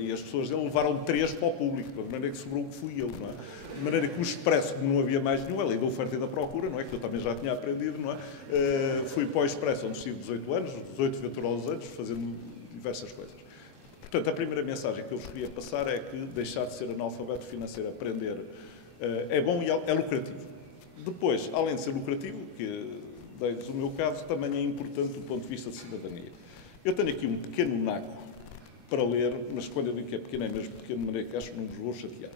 e as pessoas dele levaram 3 para o público, de maneira que sobrou o que fui eu, não é? De maneira que o Expresso, como não havia mais nenhum, a lei da oferta e da procura, não é? Que eu também já tinha aprendido, não é? Fui para o Expresso, onde estive 18 anos, 18 venturosos anos, fazendo diversas coisas. Portanto, a primeira mensagem que eu vos queria passar é que deixar de ser analfabeto financeiro, aprender, é bom e é lucrativo. Depois, além de ser lucrativo, que desde o meu caso, também é importante do ponto de vista de cidadania. Eu tenho aqui um pequeno naco para ler, mas quando eu digo que é pequeno, é mesmo pequeno, de maneira que acho que não vos vou chatear.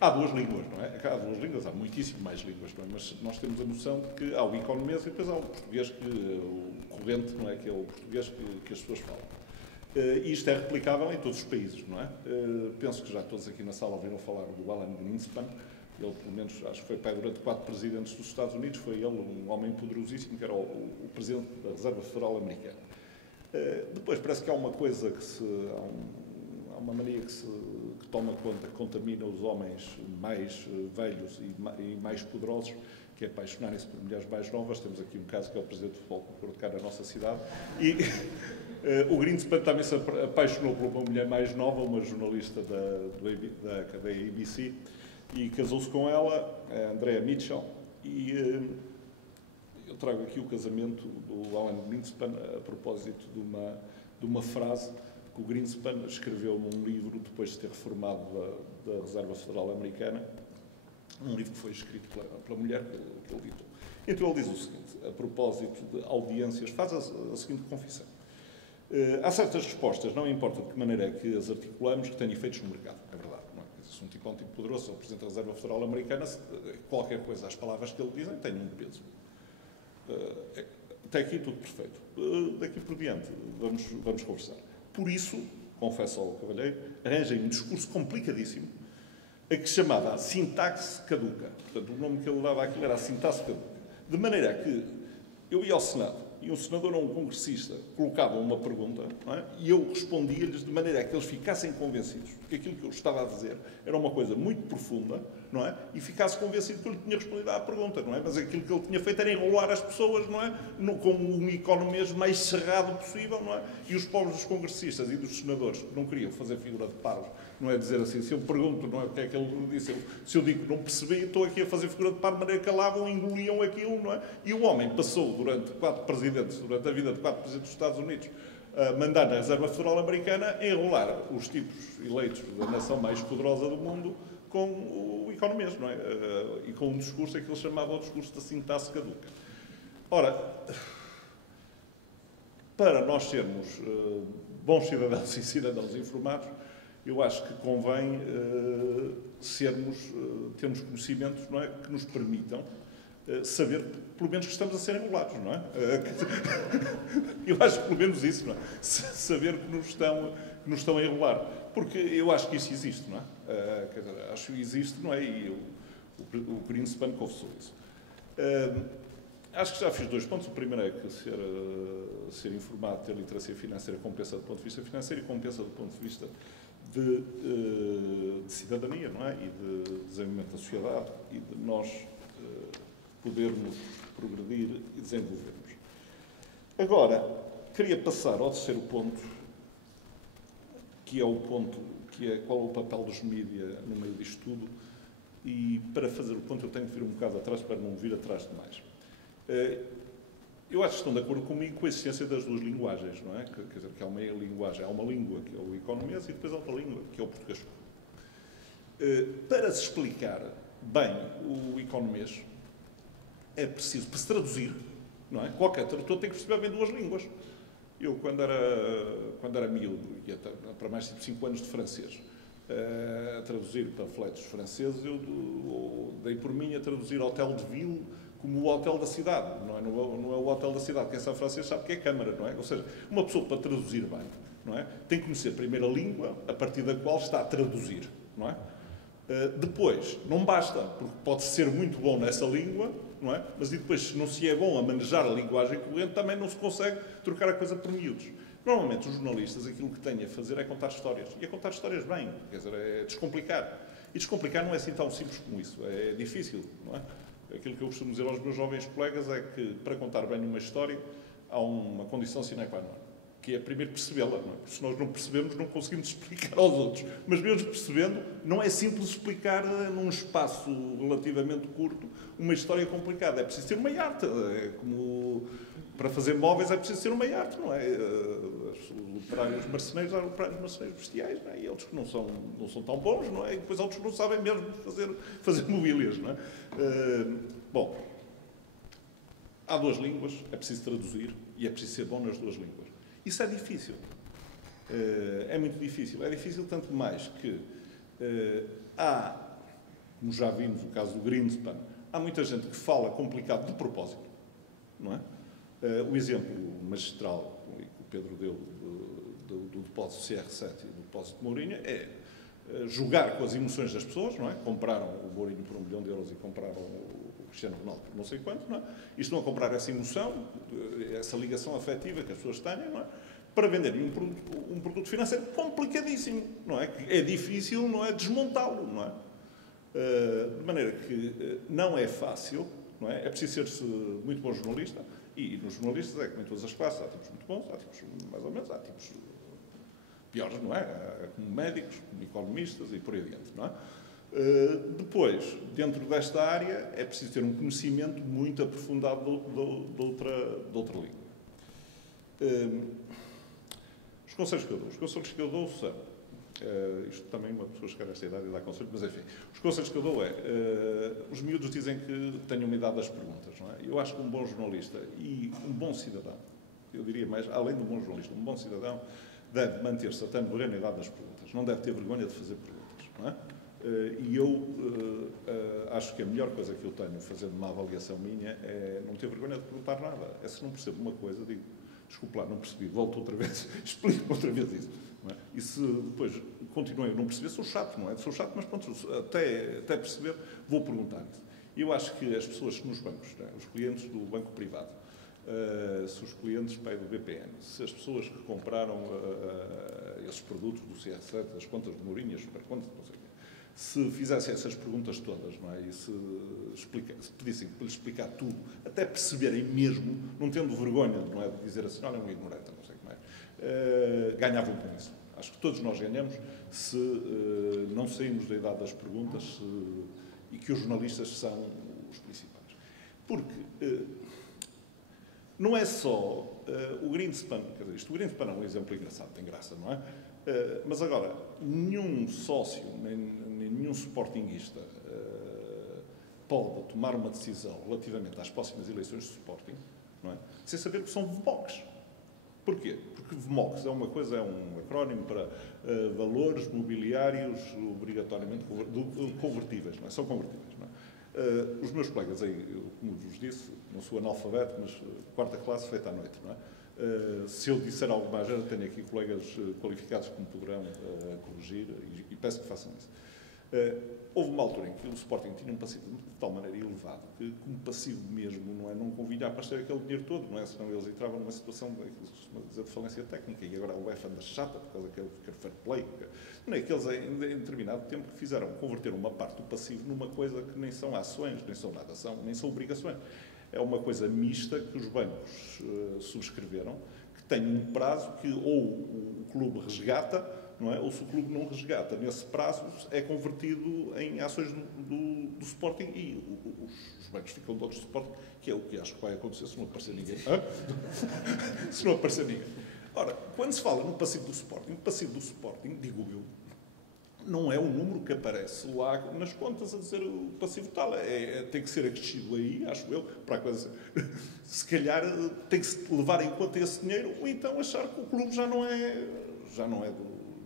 Há 2 línguas, não é? Há 2 línguas, há muitíssimo mais línguas, não é? Mas nós temos a noção de que há o economês e depois há o português, o corrente, não é? Que é o português que as pessoas falam. E isto é replicável em todos os países, não é? Penso que já todos aqui na sala ouviram falar do Alan Greenspan. Ele, pelo menos, acho que foi pai durante 4 presidentes dos Estados Unidos. Foi ele um homem poderosíssimo, que era o presidente da Reserva Federal Americana. Depois, parece que há uma coisa há uma mania que toma conta, que contamina os homens mais velhos e mais poderosos, que é apaixonarem-se por mulheres mais novas. Temos aqui um caso que é o presidente do Futebol Clube Porto, cá na nossa cidade. E o Greenspan também se apaixonou por uma mulher mais nova, uma jornalista da ABC, e casou-se com ela, a Andrea Mitchell, e eu trago aqui o casamento do Alan Greenspan a propósito de uma frase que o Greenspan escreveu num livro depois de ter reformado da Reserva Federal Americana, um livro que foi escrito pela mulher que ele ditou. Então ele diz o seguinte, a propósito de audiências, faz a seguinte confissão. Há certas respostas, não importa de que maneira é que as articulamos, que têm efeitos no mercado. É verdade, não é? Se um tipo é um tipo poderoso, o Presidente da Reserva Federal Americana, qualquer coisa, as palavras que ele dizem têm um peso. Até aqui tudo perfeito. Daqui por diante, vamos conversar. Por isso, confesso ao cavalheiro, arranjei um discurso complicadíssimo, a que chamava sintaxe caduca. Portanto, o nome que ele dava àquilo era a sintaxe caduca. De maneira que eu ia ao Senado, e um senador ou um congressista colocavam uma pergunta, não é? E eu respondia-lhes de maneira a que eles ficassem convencidos que aquilo que eu estava a dizer era uma coisa muito profunda, não é? E ficasse convencido que eu lhe tinha respondido à pergunta, não é? Mas aquilo que ele tinha feito era enrolar as pessoas, não é? Com um economês mais cerrado possível, não é? E os pobres dos congressistas e dos senadores que não queriam fazer figura de parvos, não é? Dizer assim, se eu pergunto, não é? O que é que ele disse? Se eu digo que não percebi, estou aqui a fazer figura de parvo, de maneira que calavam, engoliam aquilo, não é? E o homem passou durante a vida de 4 presidentes dos Estados Unidos, a mandar na Reserva Federal Americana a enrolar os tipos eleitos da nação mais poderosa do mundo com o economês, não é? E com um discurso que ele chamava o discurso da sintaxe caduca. Ora, para nós sermos bons cidadãos e cidadãos informados, eu acho que convém termos conhecimentos, não é, que nos permitam saber, pelo menos, que estamos a ser enrolados, não é? Eu acho que, pelo menos, isso, não é? Saber que nos estão a enrolar. Porque eu acho que isso existe, não é? Quer dizer, acho que existe, não é? E o Greenspan confessou isso. Acho que já fiz 2 pontos. O primeiro é que ser informado, ter literacia financeira compensa do ponto de vista financeiro e compensa do ponto de vista de cidadania, não é? E de desenvolvimento da sociedade e de nós podermos progredir e desenvolvermos. Agora, Queria passar ao terceiro ponto, que é o ponto, qual é o papel dos mídia no meio disto tudo, e para fazer o ponto eu tenho que vir um bocado atrás para não vir atrás demais. Eu acho que estão de acordo comigo com a existência das duas linguagens, não é? Quer dizer, que há uma linguagem, há uma língua que é o economês e depois há outra língua, que é o português. Para se explicar bem o economês, é preciso, para se traduzir, não é? Qualquer tradutor tem que perceber bem duas línguas. Eu, quando era miúdo, ia para mais de 5 anos de francês, a traduzir panfletos franceses, eu dei por mim a traduzir Hotel de Ville como o hotel da cidade. Não é o hotel da cidade. Quem sabe francês sabe que é câmara, não é? Ou seja, uma pessoa para traduzir bem, não é? Tem que conhecer primeiro a língua a partir da qual está a traduzir, não é? Depois, não basta, porque pode ser muito bom nessa língua, não é? Mas e depois, se não se é bom a manejar a linguagem corrente, também não se consegue trocar a coisa por miúdos. Normalmente, os jornalistas, aquilo que têm a fazer é contar histórias. E é contar histórias bem, quer dizer, é descomplicar. E descomplicar não é assim tão simples como isso, é difícil, não é? Aquilo que eu costumo dizer aos meus jovens colegas é que, para contar bem uma história, há uma condição sine qua non, que é primeiro percebê-la, não é? Porque se nós não percebemos, não conseguimos explicar aos outros. Mas mesmo percebendo, não é simples explicar num espaço relativamente curto uma história complicada. É preciso ter uma arte. É como para fazer móveis é preciso ter uma arte, não é? Os operários marceneiros eram operários marceneiros bestiais, não é? E outros que não são tão bons, não é? E depois outros que não sabem mesmo fazer mobílias, não é? Bom, há duas línguas, é preciso traduzir e é preciso ser bom nas duas línguas. Isso é difícil. É muito difícil. É difícil tanto mais que há, como já vimos no caso do Greenspan, há muita gente que fala complicado de propósito, não é? O exemplo magistral que o Pedro deu do depósito CR7 e do depósito de Mourinho é jogar com as emoções das pessoas, não é? Compraram o Mourinho por 1 milhão de euros e compraram o Cristiano Ronaldo por não sei quanto, não é? E estão a comprar essa emoção, essa ligação afetiva que as pessoas têm, não é? Para venderem um produto financeiro complicadíssimo, não é? Que é difícil, não é? Desmontá-lo, não é? De maneira que não é fácil, não é? É preciso ser muito bom jornalista, e nos jornalistas é como em todas as classes, há tipos muito bons, há tipos mais ou menos, há tipos piores, não é? Como médicos, como economistas e por aí adiante, não é? Depois, dentro desta área, é preciso ter um conhecimento muito aprofundado de outra língua. Os conselhos que eu dou. Os conselhos que eu dou são... isto também uma pessoa chegar a esta idade e dá conselhos, mas enfim. Os conselhos que eu dou os miúdos dizem que tenham uma idade das perguntas, não é? Eu acho que um bom jornalista e um bom cidadão, eu diria mais, além de um bom jornalista, um bom cidadão, deve manter-se até morrer na idade das perguntas. Não deve ter vergonha de fazer perguntas, não é? E eu acho que a melhor coisa que eu tenho, fazendo uma avaliação minha, é não ter vergonha de perguntar nada. É se não percebo uma coisa, digo, desculpe lá, não percebi, volto outra vez, explico outra vez isso. Não é? E se depois continuem a não perceber, sou chato, não é? Sou chato, mas pronto, até perceber, vou perguntar. E eu acho que as pessoas nos bancos, é? Os clientes do banco privado, se os clientes do BPN, se as pessoas que compraram esses produtos do CR7, as contas de Mourinho, as supercontas, não sei o quê, se fizessem essas perguntas todas, não é? E se pedissem para lhes explicar tudo, até perceberem mesmo, não tendo vergonha, não é, de dizer assim, olha, é um ignorante, não sei como é, ganhavam com isso. Acho que todos nós ganhamos se não saímos da idade das perguntas e que os jornalistas são os principais. Porque não é só o Greenspan, quer dizer, o Greenspan é um exemplo engraçado, tem graça, não é? Mas agora, nenhum sócio, nem nenhum sportinguista pode tomar uma decisão relativamente às próximas eleições de Sporting, não é? Sem saber que são VMOCs. Porquê? Porque VMOCs é um acrónimo para valores mobiliários obrigatoriamente convertíveis, não é? São convertíveis, não é? Os meus colegas, como vos disse, não sou analfabeto, mas quarta classe feita à noite, não é? Se eu disser algo mais, já tenho aqui colegas qualificados que me poderão corrigir e peço que façam isso. Houve uma altura em que o Sporting tinha um passivo de tal maneira elevado que, como passivo mesmo, não é, não convinha a aparecer aquele dinheiro todo, não é? Senão eles entravam numa situação de falência técnica e agora a UEFA anda chata por causa daquele fair play. Não é que eles, em determinado tempo, fizeram converter uma parte do passivo numa coisa que nem são ações, nem são nada, nem são obrigações. É uma coisa mista que os bancos subscreveram, que tem um prazo que ou o clube resgata, não é? Ou se o clube não resgata, nesse prazo é convertido em ações do Sporting e os bancos ficam donos do Sporting, que é o que acho que vai acontecer se não aparecer ninguém. Se não aparecer ninguém. Ora, quando se fala no passivo do Sporting, o passivo do Sporting, digo eu, não é o número que aparece lá nas contas a dizer o passivo tal. Tem que ser acrescido aí, acho eu, para a coisa. Se calhar tem que se levar em conta esse dinheiro, ou então achar que o clube já não é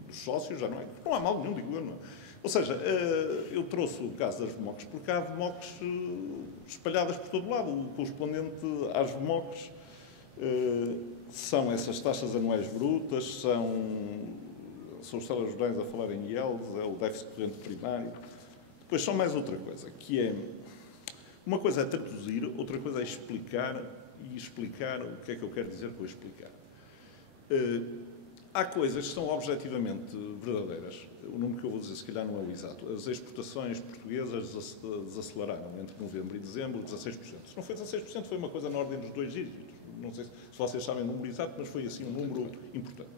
dos sócios, já não é. Não há mal nenhum, digo eu, não é? Ou seja, eu trouxe o caso das VMOCs, porque há VMOCs espalhadas por todo lado. O correspondente às VMOCs são essas taxas anuais brutas, são os telejornais a falar em yields, é o déficit corrente primário. Depois são mais outra coisa, que é... Uma coisa é traduzir, outra coisa é explicar, e explicar o que é que eu quero dizer com explicar. Há coisas que são objetivamente verdadeiras. O número que eu vou dizer, se calhar, não é o exato. As exportações portuguesas desaceleraram entre novembro e dezembro 16%. Se não foi 16%, foi uma coisa na ordem dos 2 dígitos. Não sei se vocês sabem o número exato, mas foi assim um número importante.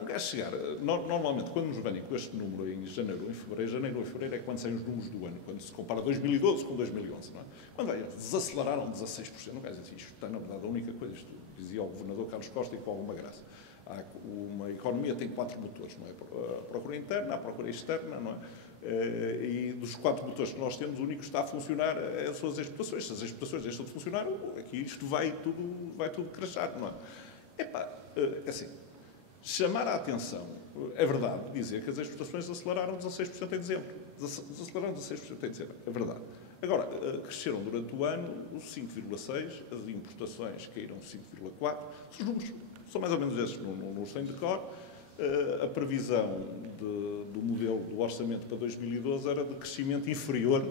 Um gajo chegar, normalmente, quando nos vêm com este número em janeiro ou em fevereiro é quando saem os números do ano, quando se compara 2012 com 2011, não é? Quando vai, desaceleraram 16%, não quer dizer, isto está, na verdade, a única coisa, isto dizia o governador Carlos Costa e com alguma graça. Uma economia tem 4 motores, não é? A procura interna, a procura externa, não é? E dos 4 motores que nós temos, o único que está a funcionar são as exportações. Se as exportações deixam de funcionar, aqui isto vai tudo crashar, não é? É assim, chamar a atenção, é verdade, dizer que as exportações aceleraram 16% em dezembro. Desaceleraram 16% em dezembro, é verdade. Agora, cresceram durante o ano 5,6%, as importações caíram 5,4%. Os números são mais ou menos esses, não os tenho de cor. A previsão do modelo do orçamento para 2012 era de crescimento inferior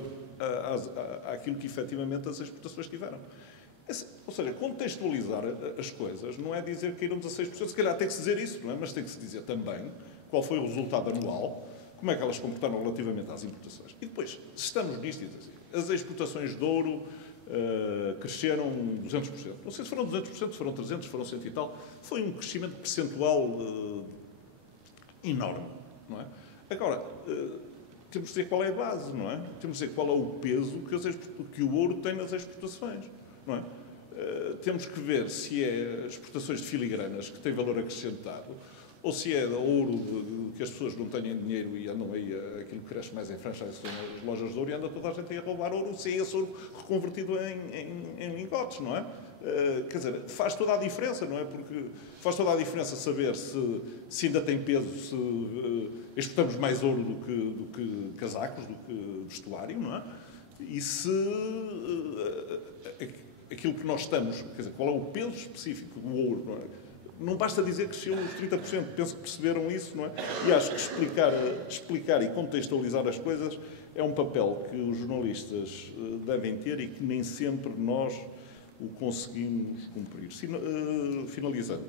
àquilo que efetivamente as exportações tiveram. Ou seja, contextualizar as coisas não é dizer que caíram 16%, se calhar tem que se dizer isso, não é? Mas tem que se dizer também qual foi o resultado anual, como é que elas comportaram relativamente às importações. E depois, se estamos nisto, as exportações de ouro cresceram 200%. Não sei se foram 200%, se foram 300%, se foram 100 e tal. Foi um crescimento percentual enorme, não é? Agora, temos de dizer qual é a base, não é? Temos de dizer qual é o peso que o ouro tem nas exportações, não é? Temos que ver se é exportações de filigranas que têm valor acrescentado ou se é de ouro que as pessoas não têm dinheiro e andam aí, aquilo que cresce mais em franchise são as lojas de ouro e anda toda a gente aí a roubar ouro, se é esse ouro reconvertido em lingotes, não é? Quer dizer, faz toda a diferença, não é? Porque faz toda a diferença saber se ainda tem peso, se exportamos mais ouro do que casacos, do que vestuário, não é? E se aquilo que nós estamos, quer dizer, qual é o peso específico do ouro, não é? Não basta dizer que cresceu uns 30%, penso que perceberam isso, não é? E acho que explicar e contextualizar as coisas é um papel que os jornalistas devem ter e que nem sempre nós o conseguimos cumprir. Finalizando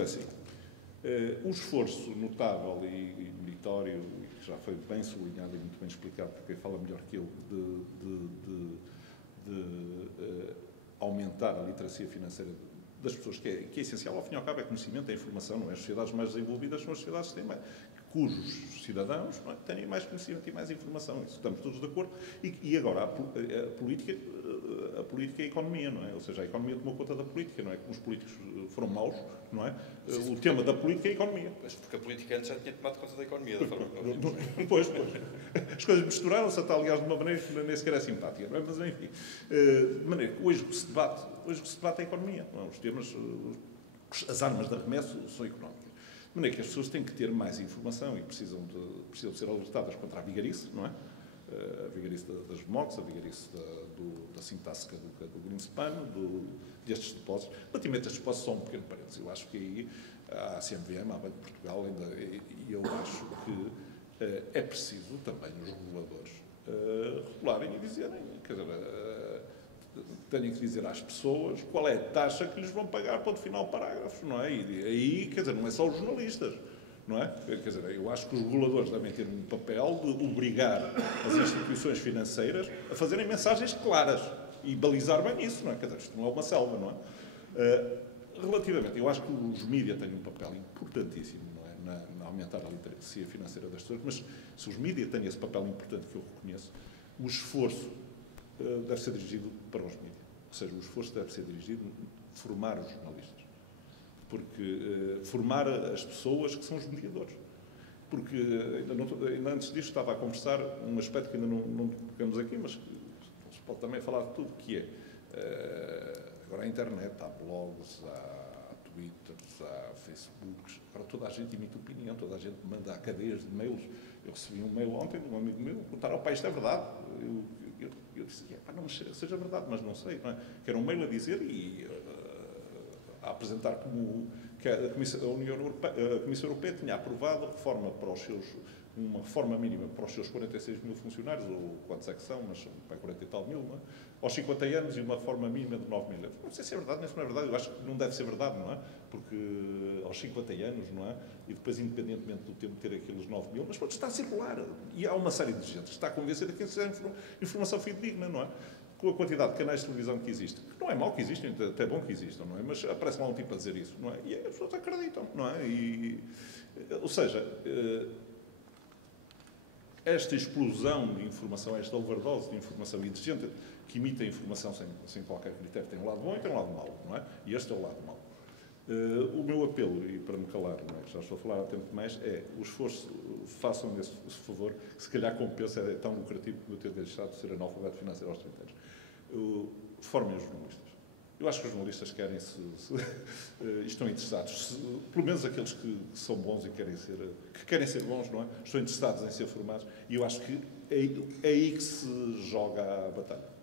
é assim, o esforço notável e meritório, que já foi bem sublinhado e muito bem explicado por quem fala melhor que eu, de aumentar a literacia financeira das pessoas, que é essencial, ao fim e ao cabo, é conhecimento, é informação, não é? As sociedades mais desenvolvidas são as sociedades que têm mais, cujos cidadãos, não é, têm mais conhecimento e mais informação. Isso estamos todos de acordo. E agora, a política é a economia, não é? Ou seja, a economia tomou conta da política, não é? Como os políticos foram maus, não é? O tema da política é a economia. Mas porque a política antes já tinha tomado conta da economia, da forma que Pois. As coisas misturaram-se, até, aliás, de uma maneira que nem sequer é simpática, não é? Mas, enfim, de maneira que hoje o que se debate é a economia, não é? Os temas, as armas de arremesso são económicas. De maneira que as pessoas têm que ter mais informação e precisam de ser alertadas contra a vigarice, não é? A vigarice das VMOCs, a vigarice da cinta ácica do Greenspan, destes depósitos. Relativamente a estes depósitos, só um pequeno parênteses. Eu acho que aí a CMVM, a Banco de Portugal, e eu acho que é preciso também os reguladores regularem e dizerem, quer dizer, tenho que dizer às pessoas qual é a taxa que lhes vão pagar para o final parágrafo, não é? E aí, quer dizer, não é só os jornalistas, não é? Quer dizer, eu acho que os reguladores devem ter um papel de obrigar as instituições financeiras a fazerem mensagens claras e balizar bem isso, não é? Quer dizer, isto não é uma selva, não é? Relativamente, eu acho que os mídias têm um papel importantíssimo, não é, na aumentar a literacia financeira das pessoas, mas se os mídias têm esse papel importante que eu reconheço, o esforço deve ser dirigido para os mídias. Ou seja, o esforço deve ser dirigido a formar os jornalistas. Porque formar as pessoas que são os mediadores. Porque ainda antes disto estava a conversar um aspecto que ainda não tocamos aqui, mas se pode também falar de tudo, que é agora a internet, há blogs, há Twitters, há Facebooks, agora toda a gente imita opinião, toda a gente manda cadeias de mails. Eu recebi um mail ontem de um amigo meu, perguntaram, pai, isto é verdade? Eu disse, não seja verdade, mas não sei, não é? Que era um mail a dizer e a apresentar como que a Comissão Europeia tinha aprovado a reforma uma reforma mínima para os seus 46 mil funcionários, ou quantos é que são, mas para 40 e tal mil, não é? Aos 50 anos e uma reforma mínima de 9 mil euros. Não sei se é verdade, nem se não é verdade, eu acho que não deve ser verdade, não é? Porque aos 50 anos, não é? E depois, independentemente do tempo de ter aqueles 9 mil, mas pronto, está a circular. E há uma série de gente que está a convencer que isso é informação fidedigna, não é? Com a quantidade de canais de televisão que existe, que não é mau que existem, até é bom que existam, não é? Mas aparece lá um tipo a dizer isso, não é? E as pessoas acreditam, não é? Ou seja, esta explosão de informação, esta overdose de informação e de gente que imita a informação sem qualquer critério, tem um lado bom e tem um lado mau, não é? E este é o lado mau. O meu apelo, e para me calar, não é? Já estou a falar há tempo demais, é o esforço, façam esse favor, que se calhar compensa, é tão lucrativo como eu ter deixado de ser analfabeto financeiro aos 30 anos. Formem os jornalistas. Eu acho que os jornalistas estão interessados, pelo menos aqueles que são bons e querem ser bons, não é? Estão interessados em ser formados, e eu acho que é aí que se joga a batalha.